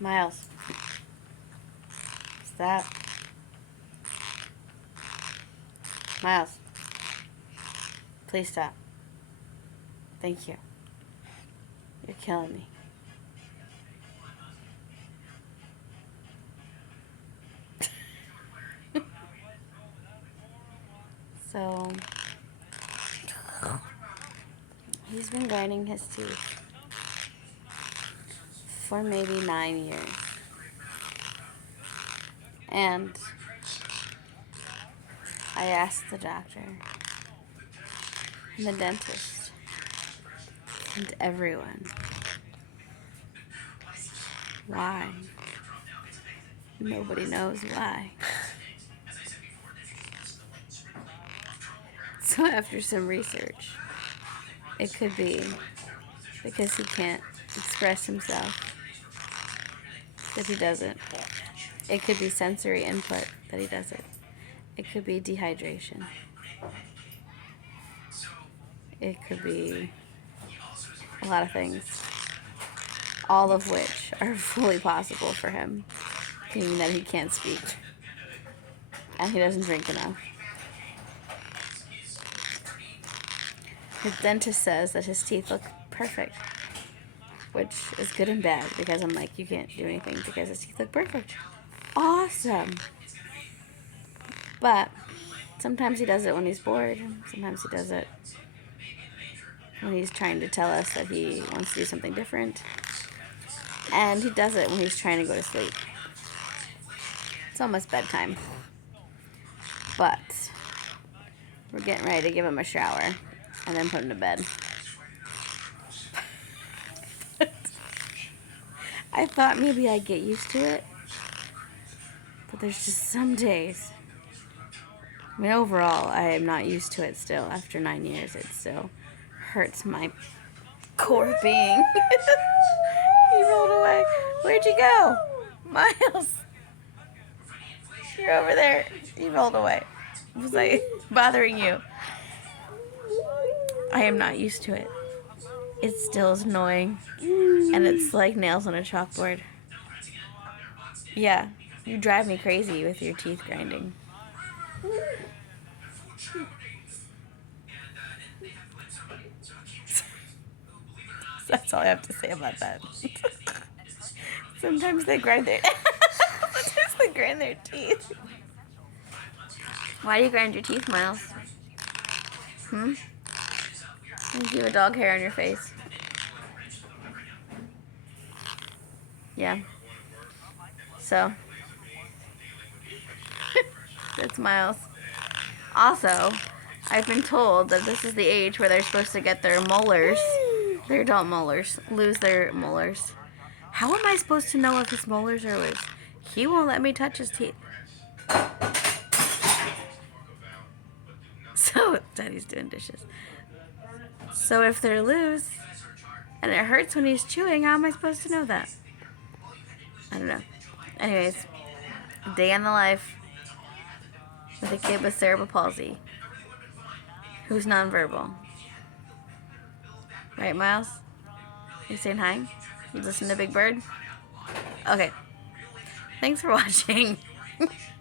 Miles. Stop. Miles. Please stop. Thank you. You're killing me. So, he's been grinding his teeth for maybe 9 years. And I asked the doctor and the dentist and everyone, why? Nobody knows why. So after some research, it could be because he can't express himself that he doesn't. It could be sensory input that he doesn't. It could be dehydration. It could be a lot of things, all of which are fully possible for him, being that he can't speak and he doesn't drink enough. His dentist says that his teeth look perfect, which is good and bad because I'm like, you can't do anything because his teeth look perfect. Awesome. But sometimes he does it when he's bored. Sometimes he does it when he's trying to tell us that he wants to do something different. And he does it when he's trying to go to sleep. It's almost bedtime. But we're getting ready to give him a shower and then put him to bed. I thought maybe I'd get used to it. But there's just some days. I mean, overall, I am not used to it still. After 9 years, it still hurts my core being. He rolled away. Where'd you go? Miles. You're over there. He rolled away. Was I bothering you? I am not used to it. It still is annoying. And it's like nails on a chalkboard. Yeah, you drive me crazy with your teeth grinding. That's all I have to say about that. Sometimes they grind their teeth. Why do you grind your teeth, Miles? You have a dog hair on your face. Yeah. So that's Miles. Also, I've been told that this is the age where they're supposed to get their molars, their adult molars, lose their molars. How am I supposed to know if his molars are loose? He won't let me touch his teeth. So, Daddy's doing dishes. So if they're loose, and it hurts when he's chewing, how am I supposed to know that? I don't know. Anyways, a day in the life with a kid with cerebral palsy who's nonverbal. Right, Miles? You saying hi? You listen to Big Bird? Okay. Thanks for watching.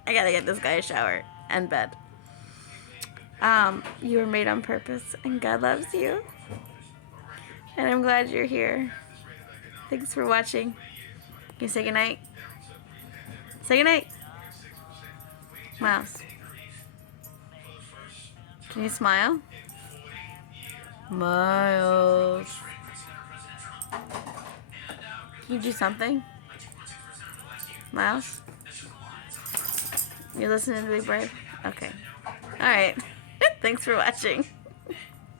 I gotta get this guy a shower and bed. You were made on purpose, and God loves you. And I'm glad you're here. Thanks for watching. Can you say goodnight? Say goodnight. Miles. Can you smile? Miles. Can you do something? Miles? You listening to Big Bird? Okay. Alright. Thanks for watching.